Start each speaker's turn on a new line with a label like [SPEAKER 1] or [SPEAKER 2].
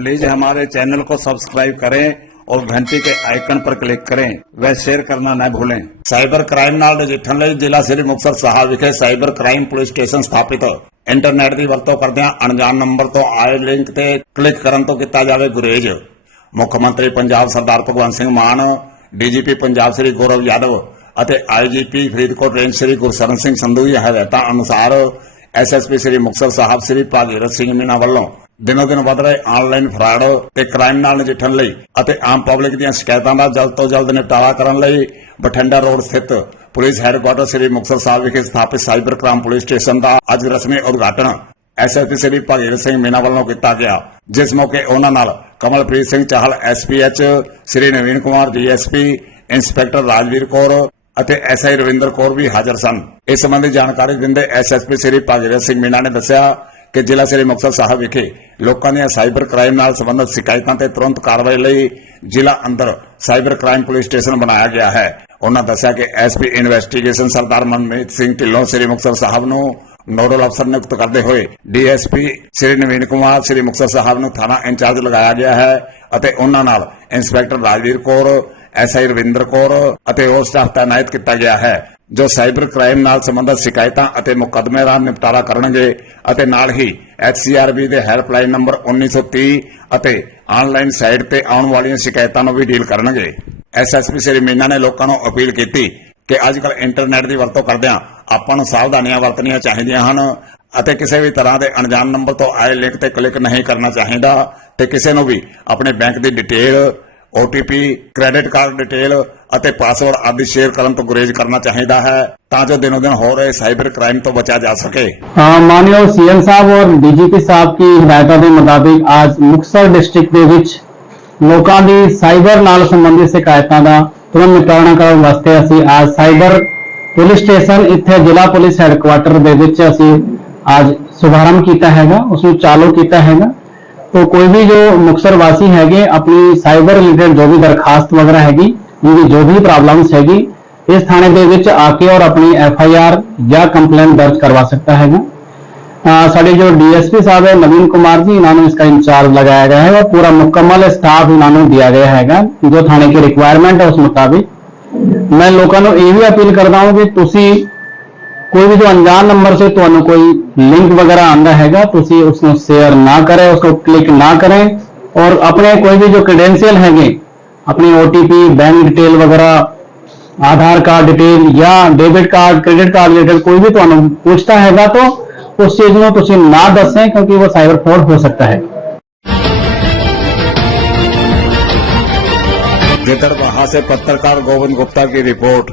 [SPEAKER 1] Please हमारे channel को subscribe करें और घंटी के आइकन पर क्लिक करें व शेयर करना न भूलें ਸਾਈਬਰ ਕ੍ਰਾਈਮ ਨਾਲ ਨਜਿੱਠਣ ਲਈ ਜ਼ਿਲ੍ਹਾ ਸ੍ਰੀ ਮੁਕਤਸਰ ਸਾਹਿਬ ਵਿਖੇ ਸਾਈਬਰ ਕ੍ਰਾਈਮ ਪੁਲਿਸ ਸਟੇਸ਼ਨ ਸਥਾਪਿਤ ਇੰਟਰਨੈਟ ਦੀ ਵਰਤੋਂ ਕਰਦਿਆਂ ਅਣਜਾਣ ਨੰਬਰ ਤੋਂ ਆਏ ਲਿੰਕ ਤੇ ਕਲਿੱਕ ਕਰਨ ਤੋਂ ਕੀਤਾ ਜਾਵੇ ਗੁਰੇਜ਼ ਮੁੱਖ ਮੰਤਰੀ ਪੰਜਾਬ ਸਰਦਾਰ ਭਗਵੰਤ ਸਿੰਘ ਮਾਨ ਡੀਜੀਪੀ ਪੰਜਾਬ ਸ੍ਰੀ ਗੌਰਵ ਯਾਦਵ ਅਤੇ ਆਈਜੀਪੀ ਫਰੀਦਕੋਟ ਰੇਂਜ ਸ੍ਰੀ ਗੁਰਸ਼ਰਨ ਸਿੰਘ ਸੰਧੂ ਦੀ ਹਦਾਇਤਾਂ ਅਨੁਸਾਰ ਐਸਐਸਪੀ ਸ੍ਰੀ ਮੁਕਤਸਰ ਸਾਹਿਬ ਸ੍ਰੀ ਭਾਗੀਰਥ ਸਿੰਘ ਮੀਨਾ ਵੱਲੋਂ ਦਿਨੋ ਦਿਨ ਵਧ ਰਹੇ ਆਨਲਾਈਨ ਫਰਾਡ ਤੇ ਕ੍ਰਾਈਮ ਨਾਲ ਨਜਿੱਠਣ ਲਈ ਅਤੇ ਆਮ ਪਬਲਿਕ ਦੀਆਂ ਸ਼ਿਕਾਇਤਾਂ ਦਾ ਜਲਦ ਤੋਂ ਜਲਦ ਨਿਪਟਾਰਾ ਕਰਨ ਲਈ ਬਠਿੰਡਾ ਰੋਡ ਸਥਿਤ ਪੁਲਿਸ ਹੈੱਡਕੁਆਰਟਰ ਸ੍ਰੀ ਮੁਕਤਸਰ ਸਾਹਿਬ ਵਿਖੇ ਸਥਾਪਿਤ ਸਾਈਬਰ ਕ੍ਰਾਈਮ ਪੁਲਿਸ ਸਟੇਸ਼ਨ ਦਾ ਅੱਜ ਰਸਮੀ ਉਦਘਾਟਨ ਐਸਐਸਪੀ ਸ੍ਰੀ ਭਾਗੀਰਥ ਸਿੰਘ ਮੀਨਾ ਵੱਲੋਂ ਕੀਤਾ ਗਿਆ, ਜਿਸ ਮੌਕੇ ਉਹਨਾਂ ਨਾਲ Kamalpreet Singh Chahal SPH, Sri Naveen Kumar DSP, inspector Rajveer Kaur ਅਤੇ ਐਸਆਈ ਰਵਿੰਦਰ ਕੌਰ ਵੀ ਹਾਜ਼ਰ ਸਨ। ਇਸ ਸੰਬੰਧੀ ਜਾਣਕਾਰੀ ਦਿੰਦੇ ਐਸਐਸਪੀ ਸ੍ਰੀ ਭਾਗੀਰਥ ਸਿੰਘ ਮੀਨਾ ਨੇ ਦੱਸਿਆ ਕਿ ਜ਼ਿਲ੍ਹਾ ਸ੍ਰੀ ਮੁਕਤਸਰ ਸਾਹਿਬ ਵਿਖੇ ਲੋਕਾਂ ਦੀਆਂ ਸਾਈਬਰ ਕ੍ਰਾਈਮ ਨਾਲ ਸੰਬੰਧਿਤ ਸ਼ਿਕਾਇਤਾਂ ਤੇ ਤੁਰੰਤ ਕਾਰਵਾਈ ਲਈ ਜ਼ਿਲ੍ਹਾ ਅੰਦਰ ਸਾਈਬਰ ਕ੍ਰਾਈਮ ਪੁਲਿਸ ਸਟੇਸ਼ਨ ਬਣਾਇਆ ਗਿਆ ਹੈ। ਉਹਨਾਂ ਦੱਸਿਆ ਕਿ ਐਸਪੀ ਇਨਵੈਸਟੀਗੇਸ਼ਨ ਸਰਦਾਰ ਮਨਮੀਤ ਸਿੰਘ ਢਿੱਲੋਂ ਸ੍ਰੀ ਮੁਕਤਸਰ ਸਾਹਿਬ ਨੂੰ ਨੋਡਲ ਅਫਸਰ ਨਿਯੁਕਤ ਕਰਦੇ ਹੋਏ ਡੀਐਸਪੀ ਸ੍ਰੀ ਨਵੀਨ ਕੁਮਾਰ, ਸ੍ਰੀ ਮੁਕਤਸਰ ਸਾਹਿਬ ਨੂੰ ਥਾਣਾ ਇੰਚਾਰਜ ਲਗਾਇਆ ਗਿਆ ਹੈ ਅਤੇ ਉਹਨਾਂ ਨਾਲ ਇੰਸਪੈਕਟਰ ਰਾਜਵੀਰ ਕੌਰ, ਐਸਆਈ ਰਵਿੰਦਰ ਕੌਰ ਅਤੇ ਹੋਰ ਸਟਾਫ ਤਾਇਨਾਤ ਕੀਤਾ ਗਿਆ ਹੈ। ਜੋ ਸਾਈਬਰ ਕ੍ਰਾਈਮ ਨਾਲ ਸੰਬੰਧਿਤ ਸ਼ਿਕਾਇਤਾਂ ਅਤੇ ਮੁਕੱਦਮੇ ਦਾ ਨਿਪਟਾਰਾ ਕਰਨਗੇ ਅਤੇ ਨਾਲ ਹੀ ਐਚਸੀਆਰਬੀ ਦੇ ਹੈਲਪਲਾਈਨ ਨੰਬਰ 1930 ਅਤੇ ਆਨਲਾਈਨ ਸਾਈਟ ਤੇ ਆਉਣ ਵਾਲੀਆਂ ਸ਼ਿਕਾਇਤਾਂ ਨੂੰ ਵੀ ਡੀਲ ਕਰਨਗੇ। ਐਸਐਸਪੀ ਸ੍ਰੀ ਮੀਨਾ ਨੇ ਲੋਕਾਂ ਨੂੰ ਅਪੀਲ ਕੀਤੀ ਕਿ ਅੱਜਕੱਲ ਇੰਟਰਨੈਟ ਦੀ ਵਰਤੋਂ ਕਰਦਿਆਂ ਆਪਾਂ ਨੂੰ ਸਾਵਧਾਨੀਆਂ ਵਰਤਣੀਆਂ ਚਾਹੀਦੀਆਂ ਹਨ ਅਤੇ ਕਿਸੇ ਵੀ ਤਰ੍ਹਾਂ ਦੇ ਅਣਜਾਣ ਨੰਬਰ ਤੋਂ ਆਏ ਲਿੰਕ ਤੇ ਕਲਿੱਕ ਨਹੀਂ ਕਰਨਾ ਚਾਹੀਦਾ ਤੇ ਕਿਸੇ ਨੂੰ ਵੀ ਆਪਣੇ ਬੈਂਕ ਦੀ detail OTP credit card detail ਅਤੇ ਪਾਸਵਰਡ ਆਦਿ ਸ਼ੇਅਰ ਕਰਨ ਤੋਂ ਗੁਰੇਜ਼ ਕਰਨਾ ਚਾਹੀਦਾ ਹੈ ਤਾਂ ਜੋ ਦਿਨੋ ਦਿਨ ਹੋ ਰਹੇ ਸਾਈਬਰ ਕ੍ਰਾਈਮ ਤੋਂ ਬਚਾ ਜਾ ਸਕੇ
[SPEAKER 2] अ, माननीय सीएम साहब और ਡੀਜੀਪੀ ਸਾਹਿਬ ਕੀ ਹਦਾਇਤਾਂ ਦੇ ਮੁਤਾਬਿਕ ਅੱਜ ਮੁਕਤਸਰ ਡਿਸਟ੍ਰਿਕਟ ਦੇ ਵਿੱਚ ਲੋਕਾਂ ਦੀ ਸਾਈਬਰ ਨਾਲ ਸੰਬੰਧਿਤ ਸ਼ਿਕਾਇਤਾਂ ਦਾ ਤੁਰੰਤ ਨਿਪਟਾਰਾ ਕਰਨ ਵਾਸਤੇ ਅਸੀਂ ਅੱਜ ਸਾਈਬਰ ਪੁਲਿਸ ਸਟੇਸ਼ਨ ਇੱਥੇ ਜ਼ਿਲ੍ਹਾ ਪੁਲਿਸ ਹੈੱਡਕੁਆਟਰ ਦੇ ਵਿੱਚ ਅਸੀਂ ਅੱਜ ਸ਼ੁਭਾਰੰਭ ਕੀਤਾ ਹੈਗਾ ਉਸ ਨੂੰ ਚਾਲੂ ਕੀਤਾ ਹੈਗਾ तो कोई भी जो मुक्सर वासी हैगे अपनी ਸਾਈਬਰ ਰਿਲੇਟਡ ਜੋ ਵੀ ਦਰਖਾਸਤ ਵਗੈਰਾ ਹੈਗੀ, ਜਿਹਦੀ ਜੋ ਵੀ ਪ੍ਰੋਬਲਮਸ ਹੈਗੀ, ਇਸ ਥਾਣੇ ਦੇ ਵਿੱਚ ਆ ਕੇ ਔਰ ਆਪਣੀ ਐਫ ਆਈ ਆਰ ਜਾਂ ਕੰਪਲੇਂਟ ਦਰਜ ਕਰਵਾ ਸਕਤਾ ਹੈਗਾ। ਸਾਡੇ ਜੋ ਡੀਐਸਪੀ ਸਾਹਿਬ ਹੈ, ਨਵੀਨ ਕੁਮਾਰ ਜੀ, ਇਹਨਾਂ ਨੂੰ ਇਸਕਾ ਇੰਚਾਰਜ ਲਗਾਇਆ ਗਿਆ ਹੈ ਔਰ ਪੂਰਾ ਮੁਕੰਮਲ ਸਟਾਫ ਇਹਨਾਂ ਨੂੰ ਦਿਆ ਗਿਆ ਹੈਗਾ, ਜੋ ਥਾਣੇ ਦੀ ਰਿਕੁਆਇਰਮੈਂਟ ਹੈ ਉਸ ਮੁਤਾਬਿਕ। ਮੈਂ ਲੋਕਾਂ ਨੂੰ ਇਹ ਵੀ ਅਪੀਲ ਕਰਦਾ ਹਾਂ ਕਿ ਤੁਸੀਂ कोई भी जो अनजान नंबर से तो कोई लिंक वगैरह आंदा ਹੈਗਾ तो ਉਸ ਨੂੰ ਸ਼ੇਅਰ ਨਾ ਕਰੇ ਉਸ ਨੂੰ ਕਲਿੱਕ ਨਾ ਕਰੇ ਔਰ ਆਪਣੇ ਕੋਈ ਵੀ ਜੋ ਕ੍ਰੈਡੈਂਸ਼ੀਅਲ ਹੈਗੇ ओटीपी बैंक डिटेल वगैरह, आधार कार्ड डिटेल या debit card credit card detail कोई भी तो पूछता है तो उस चीज़ में तुम ना दसें, क्योंकि वो साइबर फ्रॉड हो सकता है।
[SPEAKER 1] विदर्भ से पत्रकार गोविंद गुप्ता की रिपोर्ट।